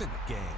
points in the game.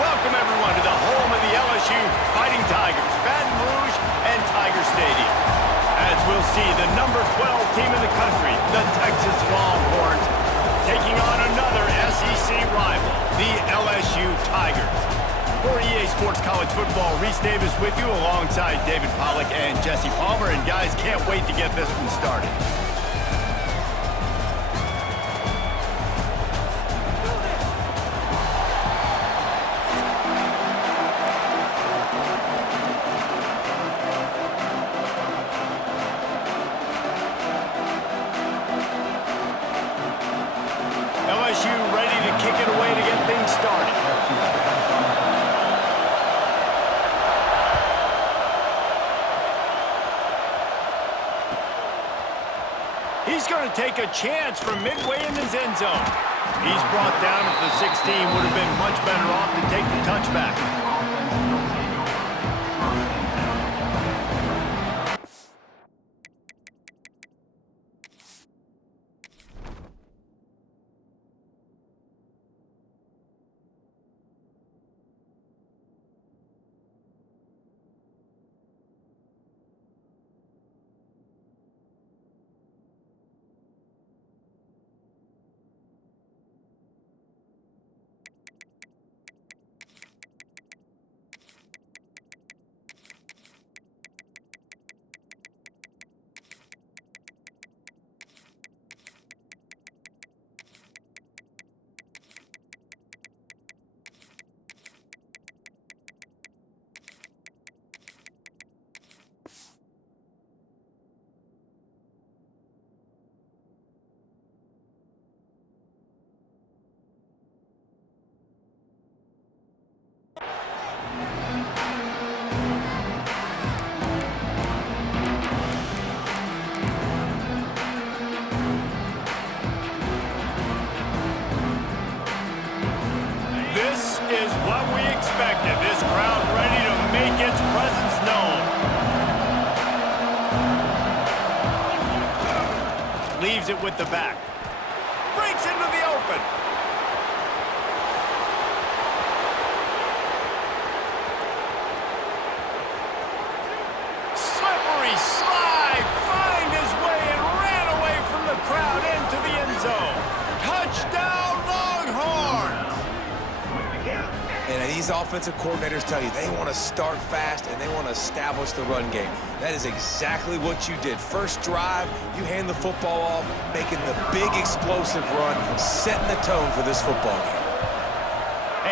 Welcome, everyone, to the home of the LSU Fighting Tigers, Baton Rouge and Tiger Stadium. As we'll see, the number 12 team in the country, the Texas Longhorns, taking on another SEC rival, the LSU Tigers. For EA Sports College Football, Reese Davis with you alongside David Pollack and Jesse Palmer. And guys, can't wait to get this one started. LSU ready to kick it away to get things started. He's going to take a chance from midway in his end zone. He's brought down at the 16. Would have been much better off to take the touchback. This is what we expected. This crowd ready to make its presence known. Leaves it with the back. Breaks into the open. Slippery slide. Find his way and ran away from the crowd into the end zone. Touchdown, Longhorns! And these offensive coordinators tell you they want to start fast and they want to establish the run game. That is exactly what you did. First drive, you hand the football off, making the big explosive run, setting the tone for this football game.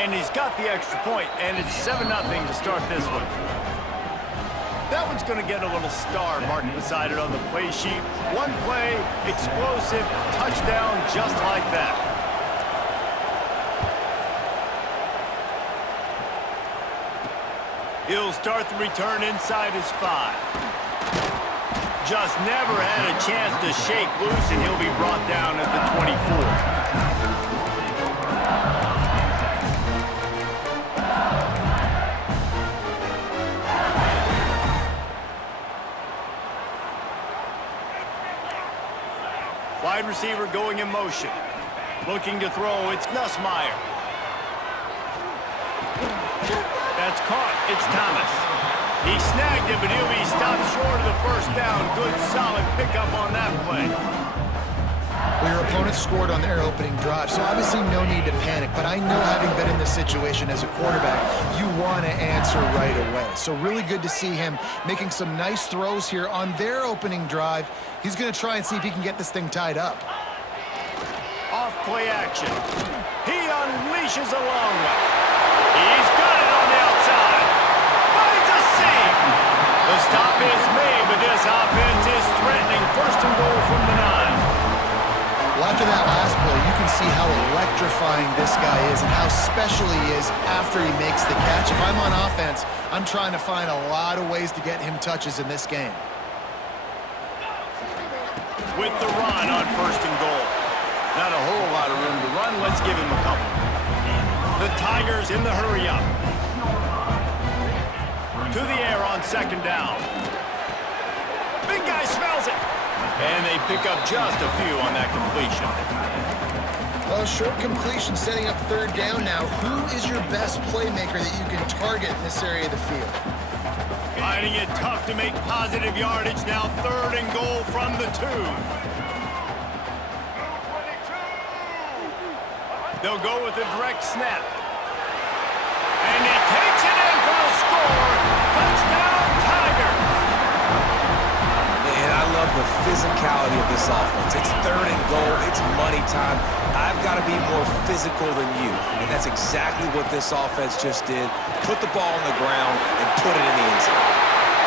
And he's got the extra point, and it's 7-0 to start this one. That one's going to get a little star marked beside it on the play sheet. One play, explosive, touchdown, just like that. He'll start the return inside his 5. just never had a chance to shake loose, and he'll be brought down at the 24. Wide receiver going in motion. Looking to throw, it's Nussmeier. That's caught, it's Thomas. He snagged it, but he'll be stopped short of the first down. Good, solid pickup on that play. Well, your opponent scored on their opening drive, so obviously no need to panic. But I know, having been in this situation as a quarterback, you want to answer right away. So really good to see him making some nice throws here on their opening drive. He's going to try and see if he can get this thing tied up. Off play action. He unleashes a long one. He's got it on the outside. Finds a seam. The stop is made, but this offense is threatening. First and goal from the 9. Well, after that last play, you can see how electrifying this guy is and how special he is after he makes the catch. If I'm on offense, I'm trying to find a lot of ways to get him touches in this game. With the run on first and goal. Not a whole lot of room to run. Let's give him a couple. The Tigers in the hurry up. To the air on second down. Big guy smells it. And they pick up just a few on that completion. Well, short completion setting up third down now. Who is your best playmaker that you can target in this area of the field? Finding it tough to make positive yardage. Now third and goal from the 2. They'll go with a direct snap. And he takes it in for the score. Touchdown, Tigers. And I love the physicality of this offense. It's third and goal. It's money time. I've got to be more physical than you. And that's exactly what this offense just did. Put the ball on the ground and put it in the end zone.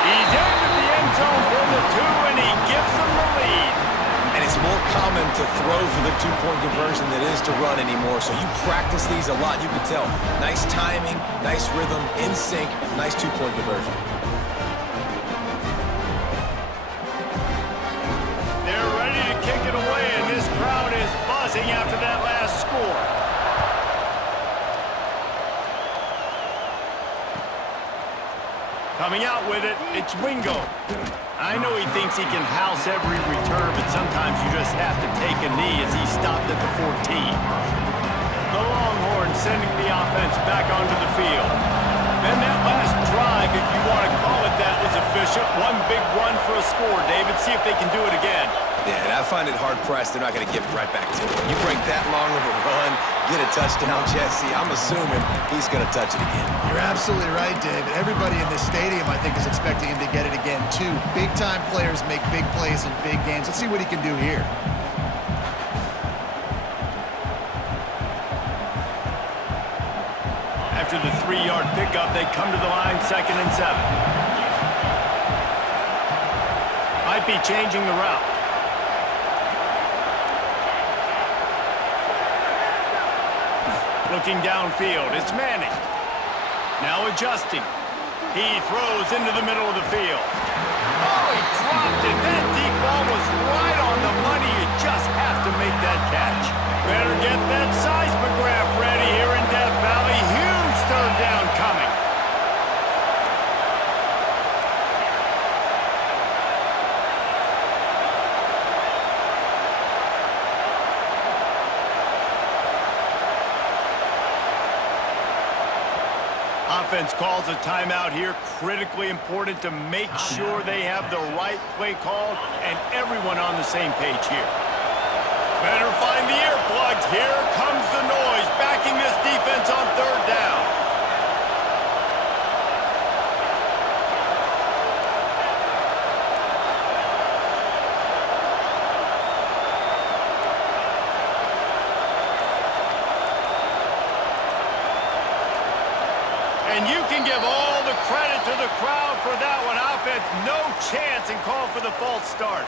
He's into the end zone for the 2, and he gives them the lead. And it's more common to throw for the 2-point conversion than it is to run anymore. So you practice these a lot. You can tell. Nice timing, nice rhythm, in sync, nice 2-point conversion. They're ready to kick it away, and this crowd is buzzing after that last score. Coming out with it, it's Wingo. I know he thinks he can house every return, but sometimes you just have to take a knee as he stopped at the 14. The Longhorns sending the offense back onto the field. And that last drive, if you want to call it that, was efficient. One big run for a score, David. See if they can do it again. Yeah, and I find it hard-pressed they're not going to give it right back to him. You break that long of a run, get a touchdown, Jesse, I'm assuming he's going to touch it again. You're absolutely right, David. Everybody in this stadium, I think, is expecting him to get it again, too. Big-time players make big plays in big games. Let's see what he can do here. After the 3-yard pickup, they come to the line, 2nd and 7. Might be changing the route. Looking downfield, it's Manning. Now adjusting. He throws into the middle of the field. Oh, he dropped it. That deep ball was right on the money. You just have to make that catch. Better get that seismograph ready here in Death Valley. Huge third down coming. Offense calls a timeout here. Critically important to make sure they have the right play called and everyone on the same page here. Better find the earplugs. Here comes the noise, backing this defense on third down. And you can give all the credit to the crowd for that one. Offense, no chance, and call for the false start.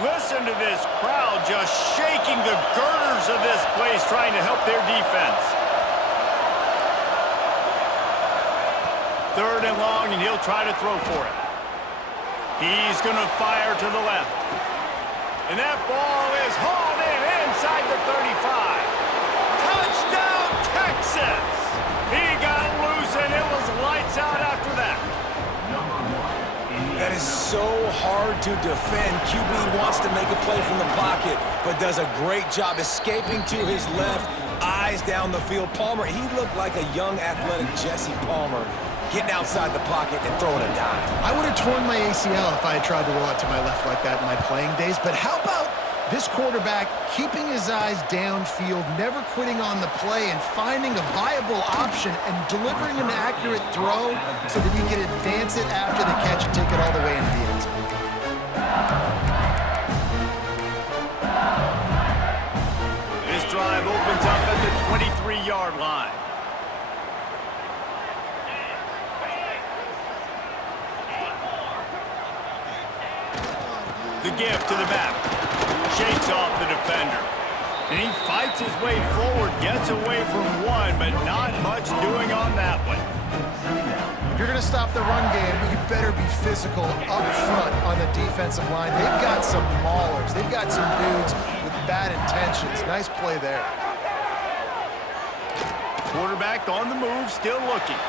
Listen to this crowd just shaking the girders of this place, trying to help their defense. 3rd and long, and he'll try to throw for it. He's going to fire to the left. And that ball is hauled in inside the 35. Touchdown, Texas! He got loose, and it was lights out after that. That is so hard to defend. QB wants to make a play from the pocket, but does a great job escaping to his left, eyes down the field. Palmer, he looked like a young, athletic Jesse Palmer, getting outside the pocket and throwing a dime. I would have torn my ACL if I had tried to roll out to my left like that in my playing days, but how about this quarterback keeping his eyes downfield, never quitting on the play, and finding a viable option and delivering an accurate throw so that he can advance it after the catch and take it all the way into the end zone. This drive opens up at the 23-yard line. The give to the back. Shakes off the defender. And he fights his way forward, gets away from one, but not much doing on that one. If you're going to stop the run game, you better be physical up front on the defensive line. They've got some maulers. They've got some dudes with bad intentions. Nice play there. Quarterback on the move, still looking.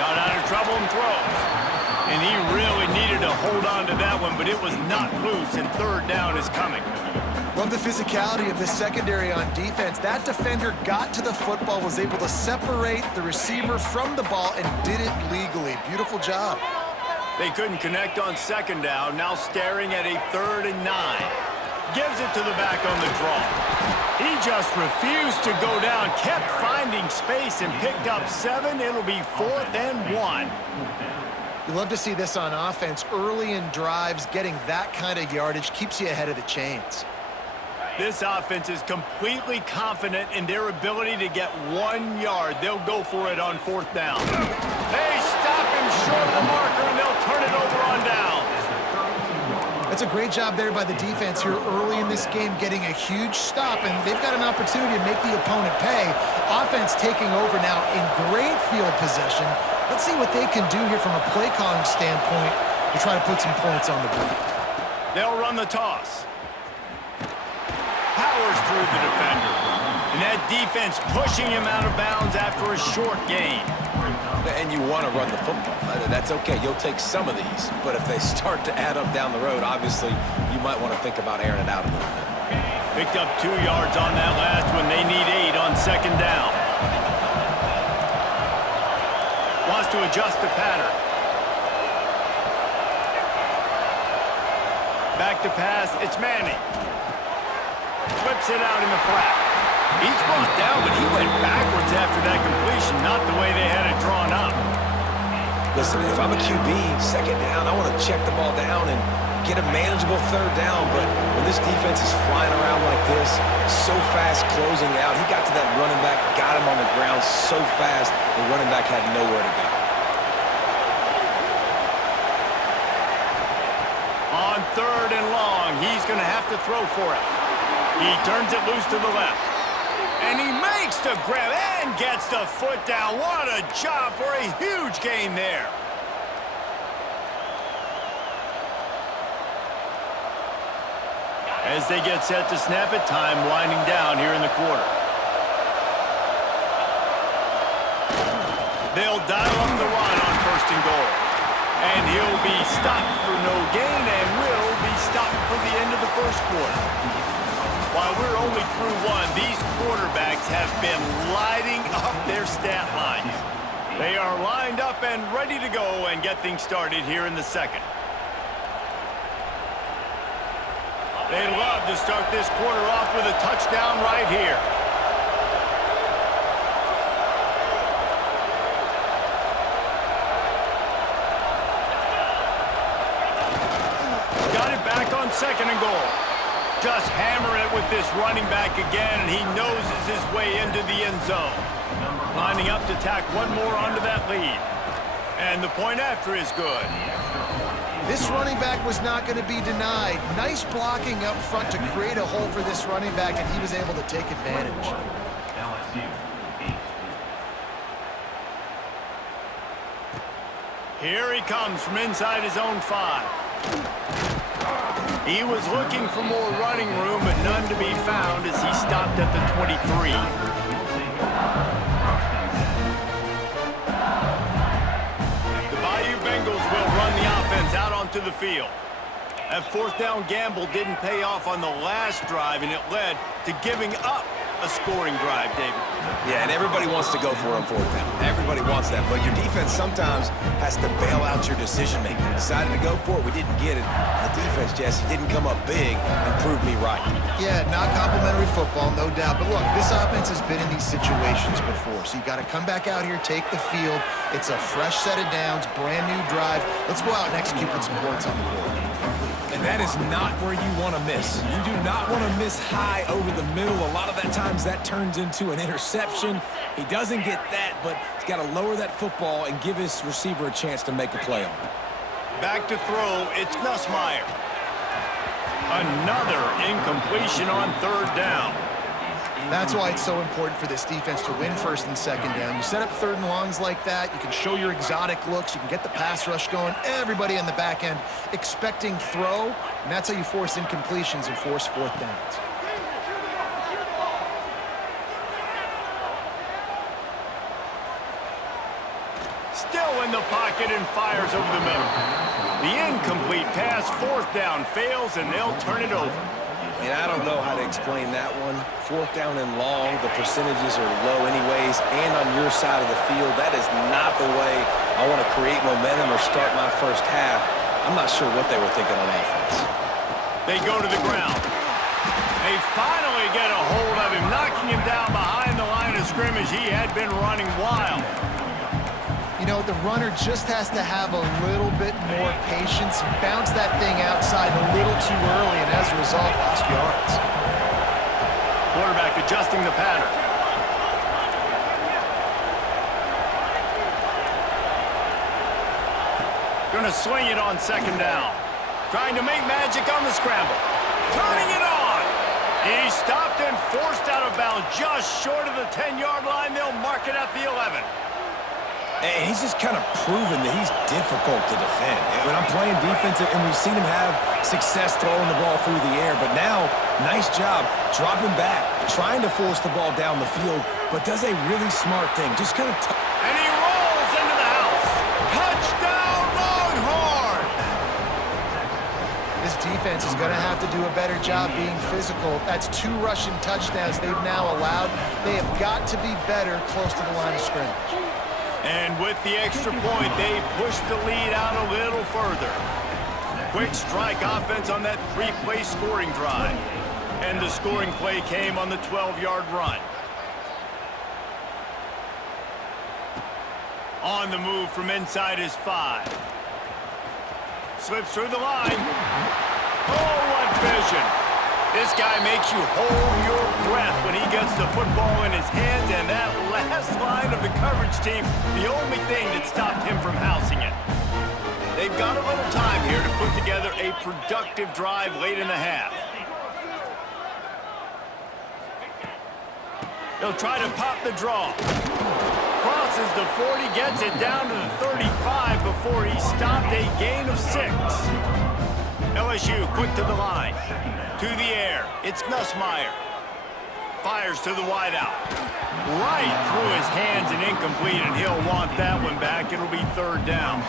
Got out of trouble and throws. And he really needed to hold on to that one, but it was not loose, and third down is coming. Love the physicality of the secondary on defense. That defender got to the football, was able to separate the receiver from the ball, and did it legally. Beautiful job. They couldn't connect on second down, now staring at a 3rd and 9. Gives it to the back on the draw. He just refused to go down, kept finding space, and picked up 7. It'll be 4th and 1. You love to see this on offense. Early in drives, getting that kind of yardage keeps you ahead of the chains. This offense is completely confident in their ability to get 1 yard. They'll go for it on 4th down. They stop him short of the marker, and they'll turn it over on downs. That's a great job there by the defense here early in this game, getting a huge stop, and they've got an opportunity to make the opponent pay. Offense taking over now in great field possession. Let's see what they can do here from a play calling standpoint to try to put some points on the board. They'll run the toss. Powers through the defender. And that defense pushing him out of bounds after a short gain. And you want to run the football. That's okay. You'll take some of these. But if they start to add up down the road, obviously, you might want to think about airing it out a little bit. Picked up 2 yards on that last one. They need 8 on second down. Wants to adjust the pattern. Back to pass. It's Manning. Flips it out in the flat. He's brought down, but he went backwards after that completion, not the way they had it drawn up. Listen, if I'm a QB, second down, I want to check the ball down and get a manageable 3rd down. But when this defense is flying around like this, so fast closing out, he got to that running back, got him on the ground so fast, the running back had nowhere to go. On 3rd and long, he's going to have to throw for it. He turns it loose to the left. And he makes the grab and gets the foot down. What a job for a huge gain there. As they get set to snap it, time winding down here in the quarter. They'll dial up the run on 1st and goal. And he'll be stopped for no gain and will be stopped for the end of the 1st quarter. While we're only through 1, these quarterbacks have been lighting up their stat lines. They are lined up and ready to go and get things started here in the 2nd. They love to start this quarter off with a touchdown right here. Got it back on 2nd and goal. Just hammering it with this running back again, and he noses his way into the end zone. Lining up to tack one more onto that lead. And the point after is good. This running back was not going to be denied. Nice blocking up front to create a hole for this running back, and he was able to take advantage. Here he comes from inside his own 5. He was looking for more running room, but none to be found as he stopped at the 23. The Bayou Bengals will run the offense out onto the field. That fourth down gamble didn't pay off on the last drive, and it led to giving up a scoring drive, David. Yeah, and everybody wants to go for it on fourth down. Everybody wants that, but your defense sometimes has to bail out your decision-making. We decided to go for it. We didn't get it. The defense, Jesse, didn't come up big and prove me right. Yeah, not complimentary football, no doubt. But look, this offense has been in these situations before, so you got to come back out here, take the field. It's a fresh set of downs, brand new drive. Let's go out and execute with some points on the board. And that is not where you want to miss. You do not want to miss high over the middle. A lot of that times that turns into an interception. He doesn't get that, but he's got to lower that football and give his receiver a chance to make a play on it. Back to throw, it's Nussmeier. Another incompletion on third down. That's why it's so important for this defense to win first and second down. You set up third and longs like that, you can show your exotic looks, you can get the pass rush going, everybody on the back end expecting throw, and that's how you force incompletions and force fourth downs. Still in the pocket and fires over the middle. The incomplete pass, fourth down, fails, and they'll turn it over. And I don't know how to explain that one. Fourth down and long, the percentages are low anyways, and on your side of the field, that is not the way I want to create momentum or start my first half. I'm not sure what they were thinking on offense. They go to the ground. They finally get a hold of him, knocking him down behind the line of scrimmage. He had been running wild. You know, the runner just has to have a little bit more patience. Bounce that thing outside a little too early, and as a result, lost yards. Quarterback adjusting the pattern. Gonna swing it on second down. Trying to make magic on the scramble. Turning it on. He stopped and forced out of bounds just short of the 10-yard line. They'll mark it at the 11. And he's just kind of proven that he's difficult to defend. When I'm playing defense, and we've seen him have success throwing the ball through the air, but now, nice job dropping back, trying to force the ball down the field, but does a really smart thing. Just kind of... And he rolls into the house. Touchdown, Longhorns! This defense is going to have to do a better job being physical. That's 2 rushing touchdowns they've now allowed. They have got to be better close to the line of scrimmage. And with the extra point, they push the lead out a little further. Quick strike offense on that 3-play scoring drive. And the scoring play came on the 12-yard run. On the move from inside his 5. Slips through the line. Oh, what vision. This guy makes you hold your breath when he gets the football in his hands, and that last line of the coverage team, the only thing that stopped him from housing it. They've got a little time here to put together a productive drive late in the half. They'll try to pop the draw. Crosses the 40, gets it down to the 35 before he stopped, a gain of 6. LSU quick to the line. To the air, it's Nussmeier. Fires to the wideout. Right through his hands and incomplete, and he'll want that one back. It'll be third down.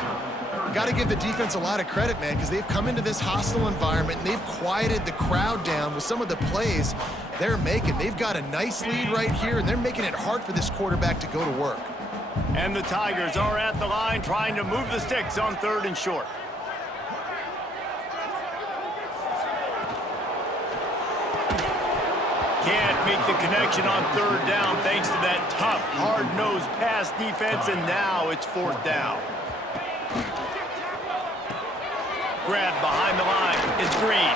Got to give the defense a lot of credit, man, because they've come into this hostile environment and they've quieted the crowd down with some of the plays they're making. They've got a nice lead right here, and they're making it hard for this quarterback to go to work. And the Tigers are at the line trying to move the sticks on third and short. Can't make the connection on third down thanks to that tough, hard-nosed pass defense, and now it's fourth down. Grabbed behind the line. It's Green.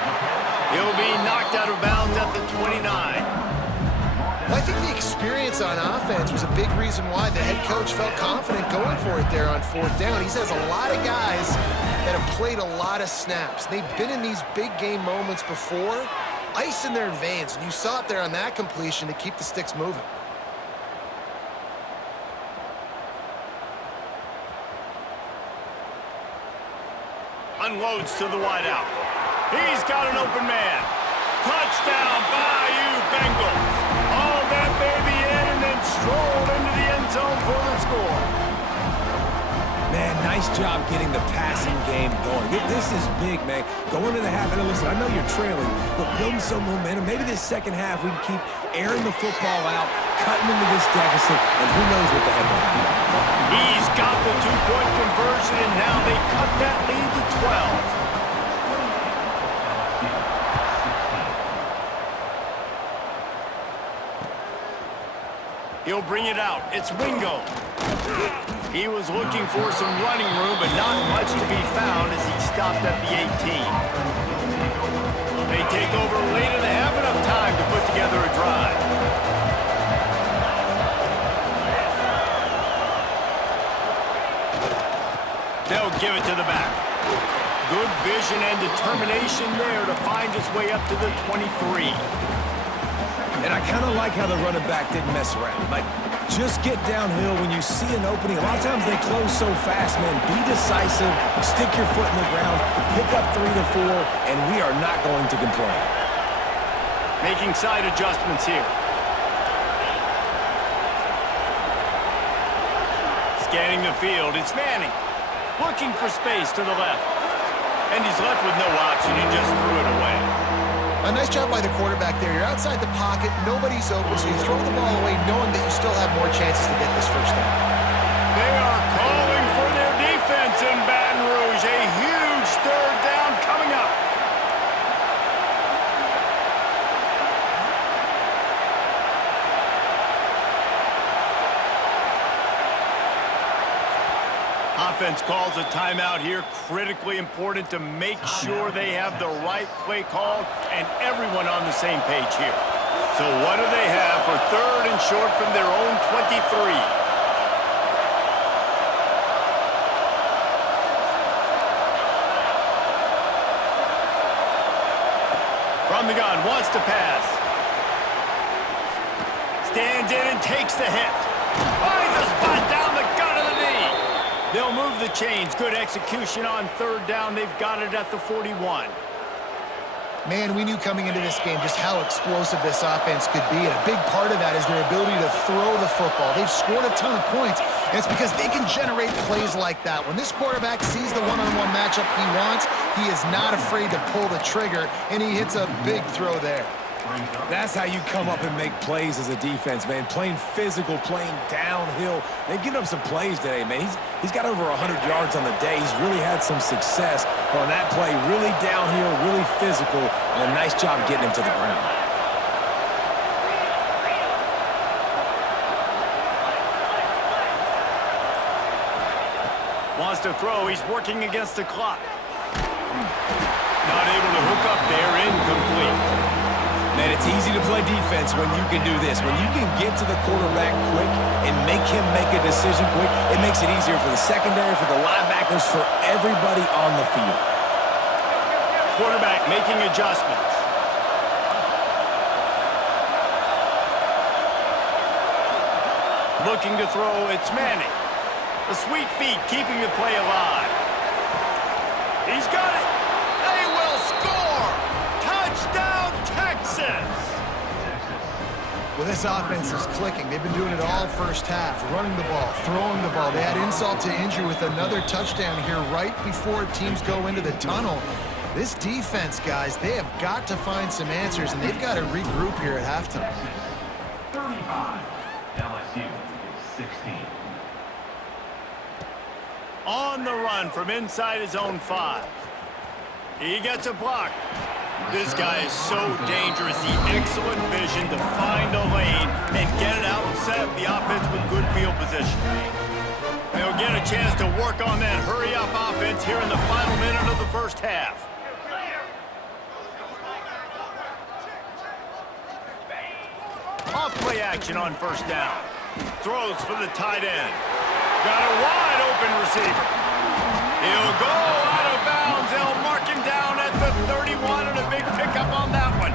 He'll be knocked out of bounds at the 29. Well, I think the experience on offense was a big reason why the head coach felt confident going for it there on fourth down. He says a lot of guys that have played a lot of snaps. They've been in these big game moments before. Ice in their veins, and you saw it there on that completion to keep the sticks moving. Unloads to the wideout. He's got an open man. Touchdown, Bayou Bengals. Hauled that baby in and then strolled into the end zone for the score. Man, nice job getting the passing game going. This is big, man. Going into the half, and listen, I know you're trailing, but building some momentum. Maybe this second half we can keep airing the football out, cutting into this deficit, and who knows what the heck will happen. He's got the two-point conversion, and now they cut that lead to 12. He'll bring it out. It's Wingo. He was looking for some running room, but not much to be found as he stopped at the 18. They take over late and they have enough time to put together a drive. They'll give it to the back. Good vision and determination there to find his way up to the 23. And I kind of like how the running back didn't mess around. Like, just get downhill when you see an opening. A lot of times they close so fast, man. Be decisive, stick your foot in the ground, pick up 3 to 4, and we are not going to complain. Making side adjustments here. Scanning the field, it's Manning. Looking for space to the left. And he's left with no option. He just threw it away. A nice job by the quarterback there. You're outside the pocket, nobody's open, so you throw the ball away knowing that you still have more chances to get this first down. They are calling for their defense in Baton Rouge. A huge third down coming up. Offense calls a timeout here. Critically important to make sure they have the right play called and everyone on the same page here. So what do they have for third and short from their own 23? From the gun, wants to pass. Stands in and takes the hit. Finds a spot down the gut of the knee. They'll move the chains. Good execution on third down. They've got it at the 41. Man, we knew coming into this game just how explosive this offense could be, and a big part of that is their ability to throw the football. They've scored a ton of points, and it's because they can generate plays like that. When this quarterback sees the one-on-one matchup he wants, he is not afraid to pull the trigger, and he hits a big throw there. That's how you come up and make plays as a defense, man. Playing physical, playing downhill. They've given up some plays today, man. He's got over 100 yards on the day. He's really had some success on that play. Really downhill, really physical, and a nice job getting him to the ground. Wants to throw. He's working against the clock. Not able to hook up there. Incomplete. Man, it's easy to play defense when you can do this. When you can get to the quarterback quick and make him make a decision quick, it makes it easier for the secondary, for the linebackers, for everybody on the field. Quarterback making adjustments. Looking to throw, it's Manning. The sweet feet keeping the play alive. He's got it. They will score. Touchdown, Texas. Well, this offense is clicking. They've been doing it all first half, running the ball, throwing the ball. They had insult to injury with another touchdown here right before teams go into the tunnel. This defense, guys, they have got to find some answers, and they've got to regroup here at halftime. 35, LSU 16. On the run from inside his own 5. He gets a block. This guy is so dangerous. The excellent vision to find a lane and get it out and set up the offense with good field position. They'll get a chance to work on that hurry-up offense here in the final minute of the first half. Off-play action on first down. Throws for the tight end. Got a wide-open receiver. He'll go out of bounds. They'll mark him down at the 31 and a big pickup on that one.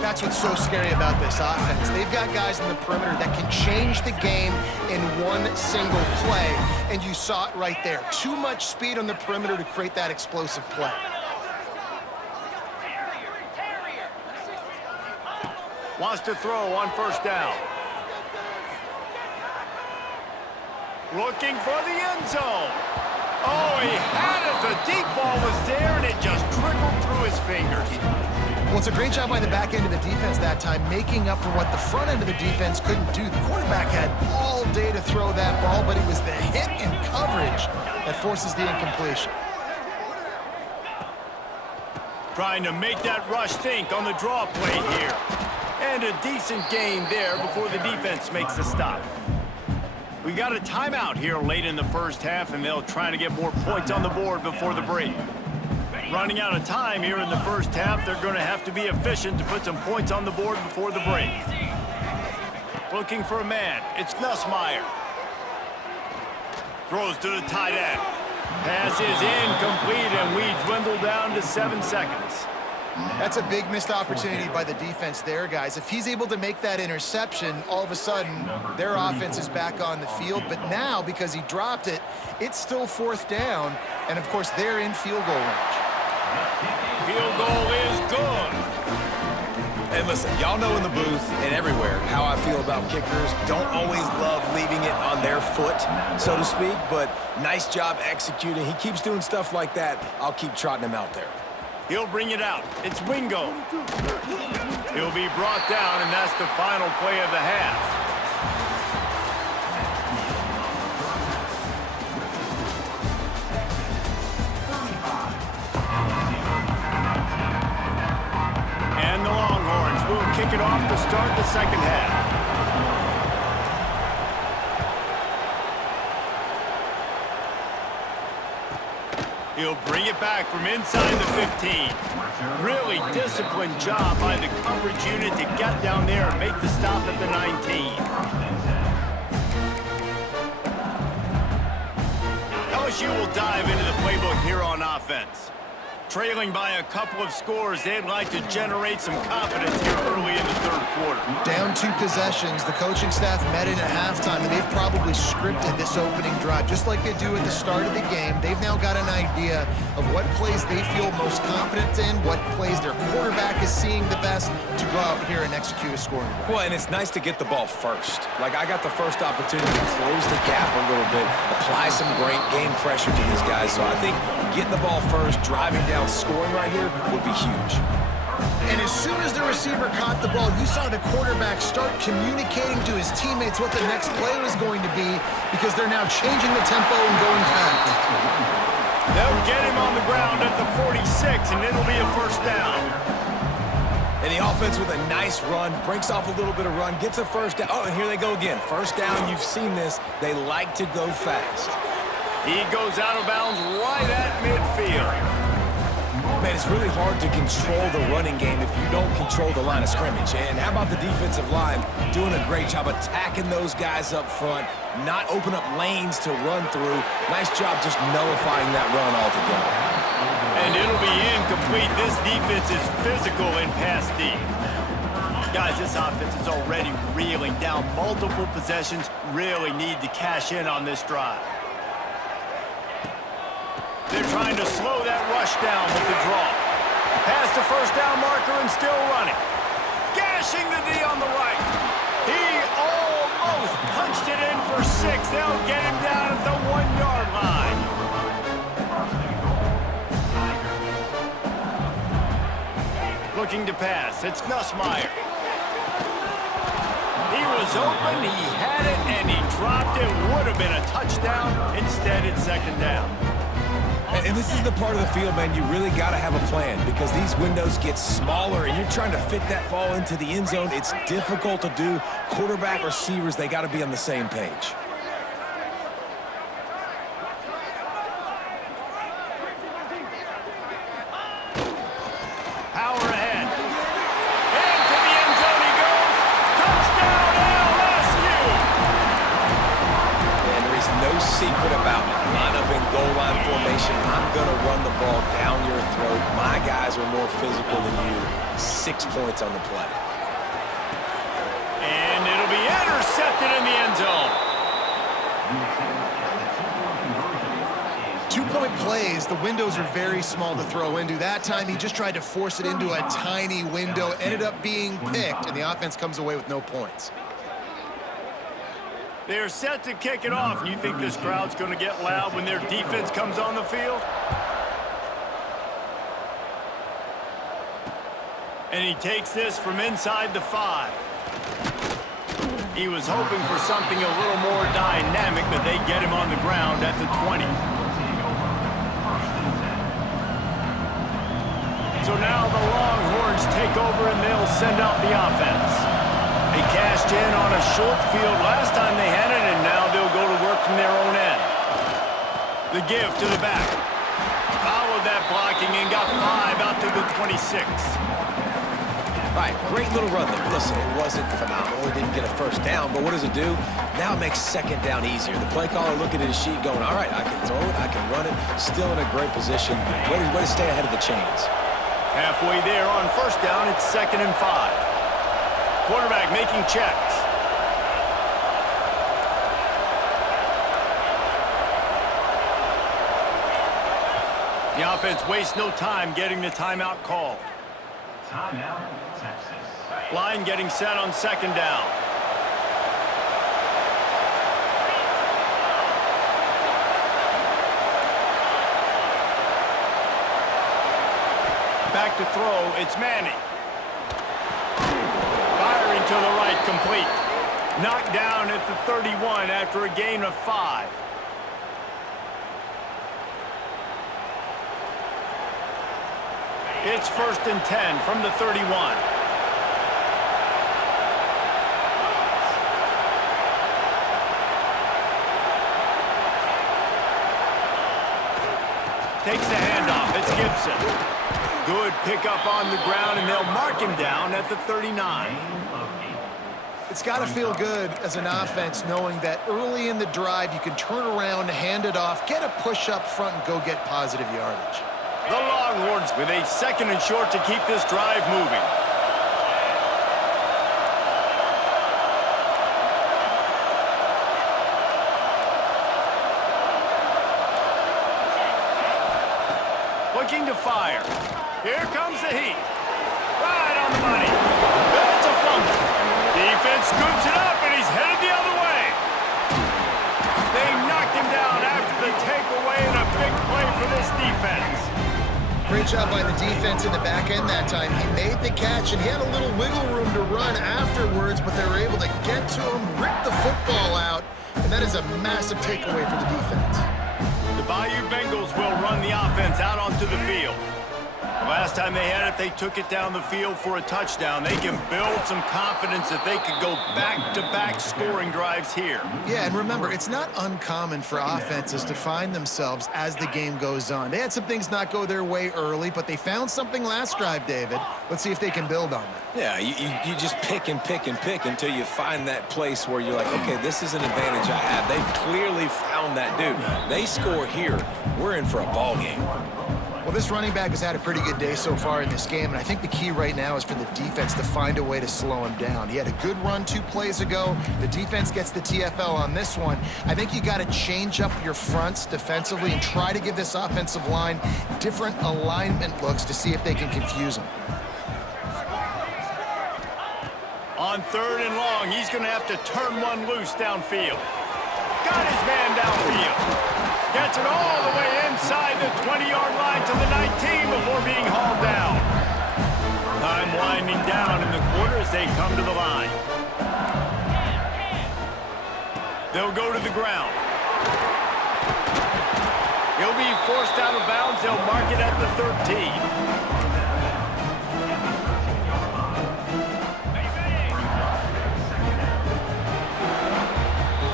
That's that's what's so scary about this offense. They've got guys in the perimeter that can change the game in one single play, and you saw it right there. Too much speed on the perimeter to create that explosive play. Wants to throw on first down. Looking for the end zone. Oh, he had it. The deep ball was there, and it just trickled through his fingers. Well, it's a great job by the back end of the defense that time, making up for what the front end of the defense couldn't do. The quarterback had all day to throw that ball, but it was the hit and coverage that forces the incompletion. Trying to make that rush think on the draw play here. And a decent gain there before the defense makes the stop. We got a timeout here late in the first half, and they'll try to get more points on the board before the break. Running out of time here in the first half, they're going to have to be efficient to put some points on the board before the break. Looking for a man. It's Nussmeier. Throws to the tight end. Pass is incomplete, and we dwindle down to 7 seconds. That's a big missed opportunity by the defense there, guys. If he's able to make that interception, all of a sudden, their offense is back on the field. But now, because he dropped it, it's still fourth down. And, of course, they're in field goal range. Field goal is good. And listen, y'all know in the booth and everywhere how I feel about kickers. Don't always love leaving it on their foot, so to speak, but nice job executing. He keeps doing stuff like that. I'll keep trotting him out there. He'll bring it out. It's Wingo. He'll be brought down, and that's the final play of the half. And the Longhorns will kick it off to start the second half. He'll bring it back from inside the 15. Really disciplined job by the coverage unit to get down there and make the stop at the 19. LSU will dive into the playbook here on offense. Trailing by a couple of scores, they'd like to generate some confidence here early in the third quarter. Down 2 possessions, the coaching staff met in at halftime, and they've probably scripted this opening drive. Just like they do at the start of the game, they've now got an idea of what plays they feel most confident in, what plays their quarterback is seeing the best to go out here and execute a scoring drive. Well, and it's nice to get the ball first. Like, I got the first opportunity to close the gap a little bit, apply some great game pressure to these guys. So I think getting the ball first, driving down, scoring right here would be huge. And as soon as the receiver caught the ball, you saw the quarterback start communicating to his teammates what the next play was going to be, because they're now changing the tempo and going fast. They'll get him on the ground at the 46, and it'll be a first down. And the offense with a nice run, breaks off a little bit of run, gets a first down. Oh, and here they go again. First down, you've seen this. They like to go fast. He goes out of bounds right at midfield. Man, it's really hard to control the running game if you don't control the line of scrimmage. And how about the defensive line doing a great job attacking those guys up front, not open up lanes to run through. Nice job just nullifying that run altogether. And it'll be incomplete. This defense is physical in pass deep. Guys, this offense is already reeling down multiple possessions. Really need to cash in on this drive. They're trying to slow that rush down with the draw. Past the first down marker and still running. Gashing the D on the right. He almost punched it in for 6. They'll get him down at the 1-yard line. Looking to pass. It's Nussmeier. He was open, he had it, and he dropped it. Would have been a touchdown. Instead, it's second down. And this is the part of the field, man, you really got to have a plan, because these windows get smaller and you're trying to fit that ball into the end zone. It's difficult to do. Quarterback, receivers, they got to be on the same page. Power ahead. Into the end zone he goes. Touchdown, LSU! And there is no secret about it. Line up in goal line formation. I'm going to run the ball down your throat. My guys are more physical than you. 6 points on the play. And it'll be intercepted in the end zone. 2-point plays, the windows are very small to throw into. That time, he just tried to force it into a tiny window, ended up being picked, and the offense comes away with no points. They're set to kick it off. You think this crowd's going to get loud when their defense comes on the field? And he takes this from inside the 5. He was hoping for something a little more dynamic, but they get him on the ground at the 20. So now the Longhorns take over and they'll send out the offense. They cashed in on a short field last time they had it, and now they'll go to work from their own end. The give to the back. Followed that blocking and got 5 out to the 26. All right, great little run there. Listen, it wasn't phenomenal. It didn't get a first down, but what does it do? Now it makes second down easier. The play caller looking at his sheet going, all right, I can throw it, I can run it. Still in a great position. Way to stay ahead of the chains. Halfway there on first down, it's 2nd and 5. Quarterback making checks. The offense wastes no time getting the timeout called. Timeout, Texas. Line getting set on 2nd down. Back to throw, it's Manning. Firing to the right, complete. Knocked down at the 31 after a gain of 5. It's 1st and 10 from the 31. Takes the handoff, it's Gibson. Good pickup on the ground, and they'll mark him down at the 39. It's got to feel good as an offense knowing that early in the drive you can turn around, hand it off, get a push up front, and go get positive yardage. The Longhorns with a 2nd and short to keep this drive moving. Looking to fire. Here comes the heat. Right on the money. That's a fumble. Defense scoops it up, and he's headed the other way. They knocked him down after the takeaway, and a big play for this defense. Great job by the defense in the back end that time. He made the catch, and he had a little wiggle room to run afterwards, but they were able to get to him, rip the football out, and that is a massive takeaway for the defense. The Bayou Bengals will run the offense out onto the field. The last time they had it, they took it down the field for a touchdown. They can build some confidence that they could go back-to-back scoring drives here. Yeah, and remember, it's not uncommon for offenses to find themselves as the game goes on. They had some things not go their way early, but they found something last drive, David. Let's see if they can build on that. Yeah, you just pick and pick and pick until you find that place where you're like, okay, this is an advantage I have. They clearly found that dude. They score here, we're in for a ball game. Well, this running back has had a pretty good day so far in this game, and I think the key right now is for the defense to find a way to slow him down. He had a good run 2 plays ago. The defense gets the TFL on this one. I think you got to change up your fronts defensively and try to give this offensive line different alignment looks to see if they can confuse him. On 3rd and long, he's going to have to turn one loose downfield. Got his man downfield. Gets it all the way inside the 20-yard line to the 19 before being hauled down. Time winding down in the quarter as they come to the line. They'll go to the ground. He'll be forced out of bounds. They'll mark it at the 13.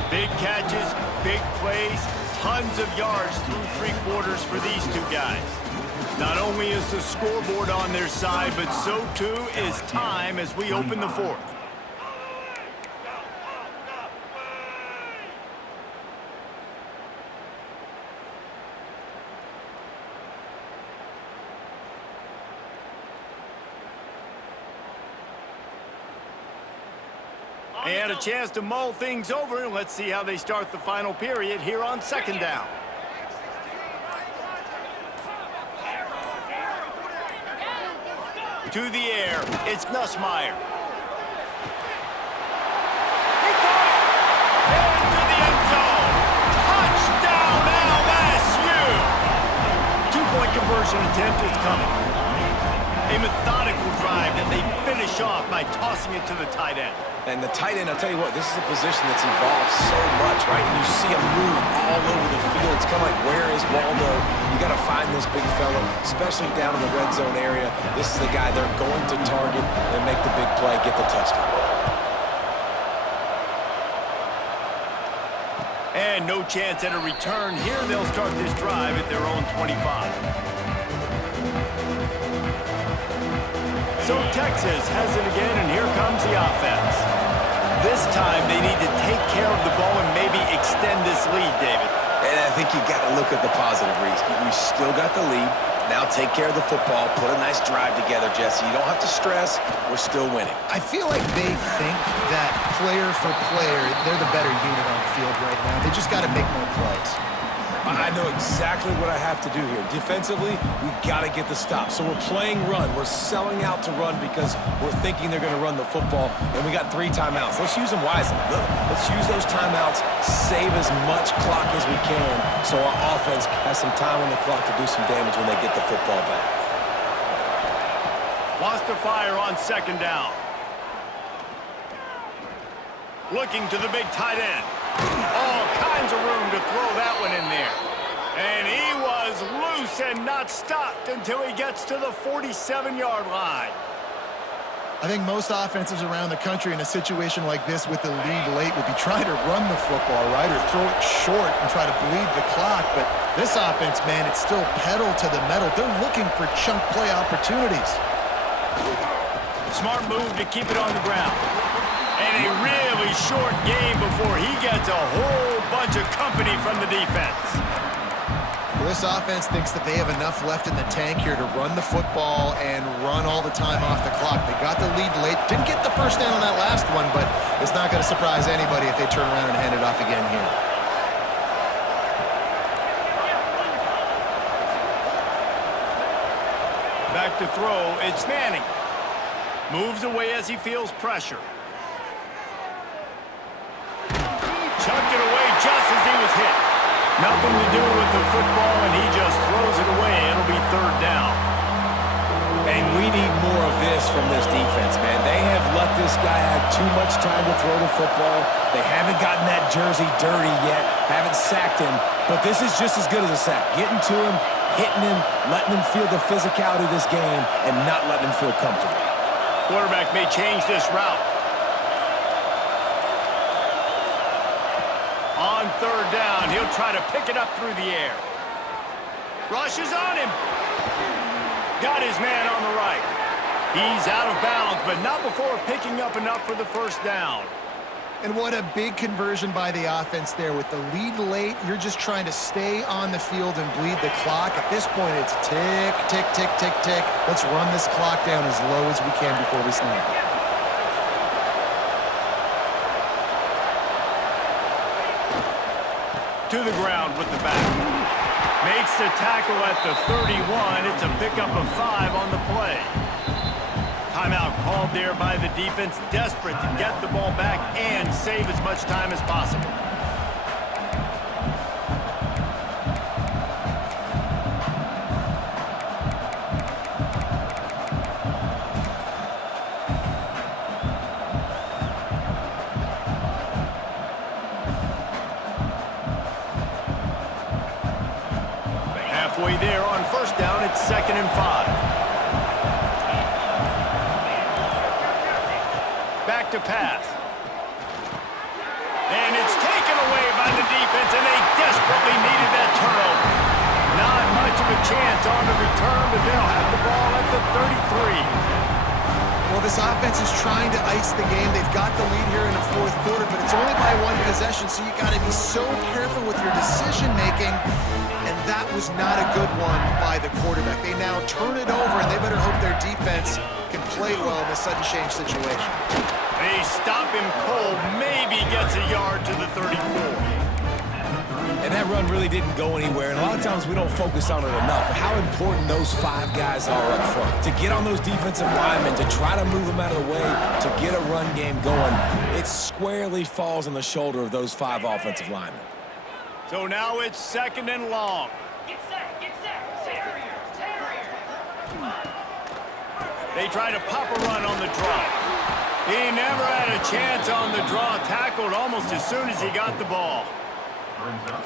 Big catches, big plays, tons of yards through 3 quarters for these 2 guys. Not only is the scoreboard on their side, but so too is time as we open the 4th. And a chance to mull things over, and let's see how they start the final period here on second down. To the air, it's Nussmeier. He caught it! Into the end zone! Touchdown, LSU! Two-point conversion attempt is coming. A methodical drive that they finish off by tossing it to the tight end. And the tight end, I'll tell you what, this is a position that's evolved so much, right? And you see him move all over the field. It's kind of like, where is Waldo? You got to find this big fella, especially down in the red zone area. This is the guy they're going to target and make the big play, get the touchdown. And no chance at a return here. They'll start this drive at their own 25. So Texas has it again, and here comes the offense. This time they need to take care of the ball and maybe extend this lead, David. And I think you got to look at the positive, Reese. You still got the lead. Now take care of the football. Put a nice drive together, Jesse. You don't have to stress. We're still winning. I feel like they think that player for player, they're the better unit on the field right now. They just got to make more plays. I know exactly what I have to do here. Defensively, we got to get the stop. So we're playing run. We're selling out to run because we're thinking they're going to run the football, and we got 3 timeouts. Let's use them wisely. Let's use those timeouts, save as much clock as we can so our offense has some time on the clock to do some damage when they get the football back. Wants to fire on second down. Looking to the big tight end. All kinds of room to throw that one in there. And he was loose and not stopped until he gets to the 47-yard line. I think most offenses around the country in a situation like this with the lead late would be trying to run the football, right, or throw it short and try to bleed the clock. But this offense, man, it's still pedal to the metal. They're looking for chunk play opportunities. Smart move to keep it on the ground. And a really short game before he gets a whole bunch of company from the defense. Well, this offense thinks that they have enough left in the tank here to run the football and run all the time off the clock. They got the lead late. Didn't get the first down on that last one, but it's not going to surprise anybody if they turn around and hand it off again here. Back to throw, it's Manning. Moves away as he feels pressure. Chucked it away just as he was hit. Nothing to do with the football, and he just throws it away. It'll be third down. And we need more of this from this defense, man. They have let this guy have too much time to throw the football. They haven't gotten that jersey dirty yet, haven't sacked him. But this is just as good as a sack. Getting to him, hitting him, letting him feel the physicality of this game, and not letting him feel comfortable. Quarterback may change this route. On third down, he'll try to pick it up through the air. Rushes on him. Got his man on the right. He's out of bounds, but not before picking up enough for the first down. And what a big conversion by the offense there. With the lead late, you're just trying to stay on the field and bleed the clock. At this point, it's tick, tick, tick, tick, tick. Let's run this clock down as low as we can before we snap. To the ground with the back. Makes the tackle at the 31. It's a pickup of 5 on the play. Timeout called there by the defense, desperate to get the ball back and save as much time as possible. Halfway there on first down, it's 2nd and 5. Back to pass. And it's taken away by the defense, and they desperately needed that turnover. Not much of a chance on the return, but they'll have the ball at the 33. Well, this offense is trying to ice the game. They've got the lead here in the fourth quarter, but it's only by 1 possession, so you got to be so careful with your decision-making, and that was not a good one by the quarterback. They now turn it over, and they better hope their defense can play well in this sudden change situation. They stop him cold, maybe gets a yard to the 34. And that run really didn't go anywhere, and a lot of times we don't focus on it enough, but how important those 5 guys are up front. To get on those defensive linemen, to try to move them out of the way, to get a run game going, it squarely falls on the shoulder of those 5 offensive linemen. So now it's 2nd and long. Get set, get set. Terrier. They try to pop a run on the draw. He never had a chance on the draw, tackled almost as soon as he got the ball.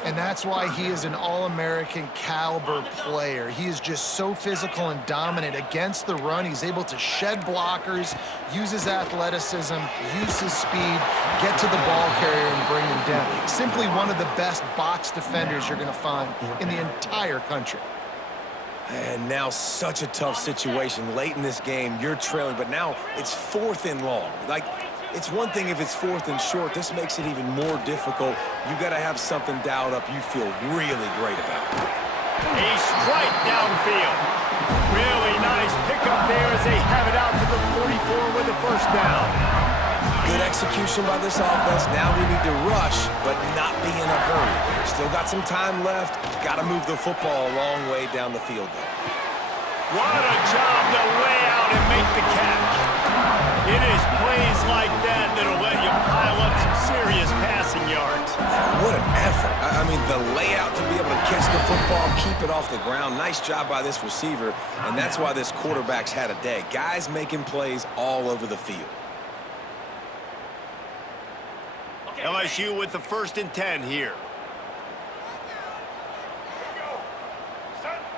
And that's why he is an All-American caliber player. He is just so physical and dominant against the run. He's able to shed blockers, use his athleticism, use his speed, get to the ball carrier and bring him down. Simply one of the best box defenders you're going to find in the entire country. And now such a tough situation. Late in this game, you're trailing, but now it's 4th and long. Like, it's one thing if it's 4th and short. This makes it even more difficult. You got to have something dialed up you feel really great about. A strike downfield. Really nice pickup there as they have it out to the 44 with a 1st down. Good execution by this offense. Now we need to rush, but not be in a hurry. Still got some time left. Got to move the football a long way down the field, though. What a job to lay out and make the catch. It is plays like that that'll let you pile up some serious passing yards. What an effort. I mean, the layout to be able to catch the football, keep it off the ground. Nice job by this receiver, and that's why this quarterback's had a day. Guys making plays all over the field. LSU with the 1st and 10 here.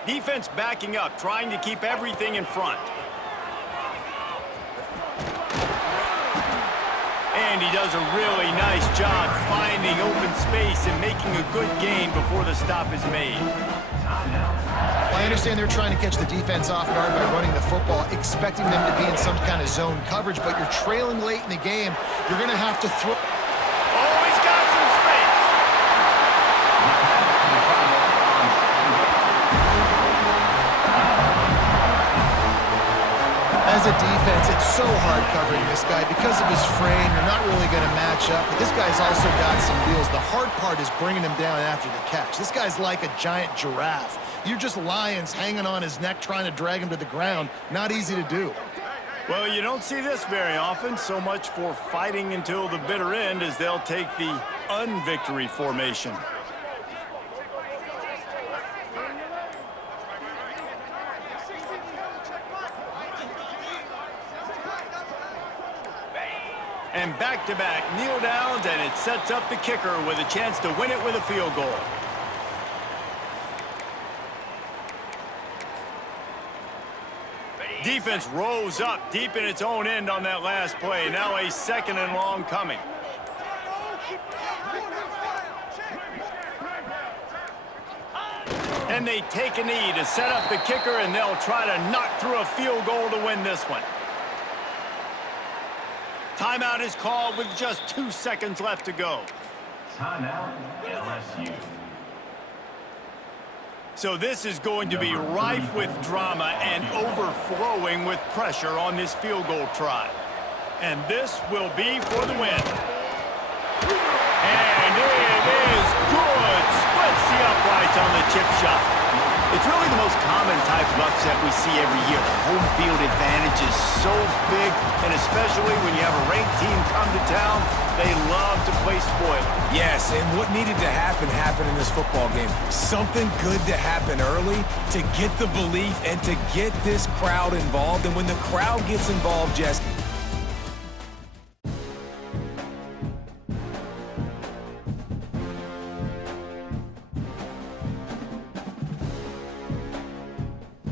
Defense backing up, trying to keep everything in front. And he does a really nice job finding open space and making a good gain before the stop is made. Well, I understand they're trying to catch the defense off guard by running the football, expecting them to be in some kind of zone coverage, but you're trailing late in the game. You're going to have to throw. Oh, he's got some space. As a defense, it's so hard covering this guy. Because of his frame, you're not really going to match up. But this guy's also got some wheels. The hard part is bringing him down after the catch. This guy's like a giant giraffe. You're just lions hanging on his neck trying to drag him to the ground. Not easy to do. Well, you don't see this very often. So much for fighting until the bitter end as they'll take the unvictory formation. And back-to-back kneel downs, and it sets up the kicker with a chance to win it with a field goal. Defense rose up deep in its own end on that last play. Now a 2nd and long coming. And they take a knee to set up the kicker, and they'll try to knock through a field goal to win this one. Timeout is called with just 2 seconds left to go. Timeout, LSU. So this is going to be rife with drama and overflowing with pressure on this field goal try. And this will be for the win. And it is good. Splits the uprights on the chip shot. It's really the most common type of upset we see every year. The home field advantage is so big, and especially when you have a ranked team come to town, they love to play spoiler. Yes, and what needed to happen happened in this football game. Something good to happen early to get the belief and to get this crowd involved. And when the crowd gets involved, Jess,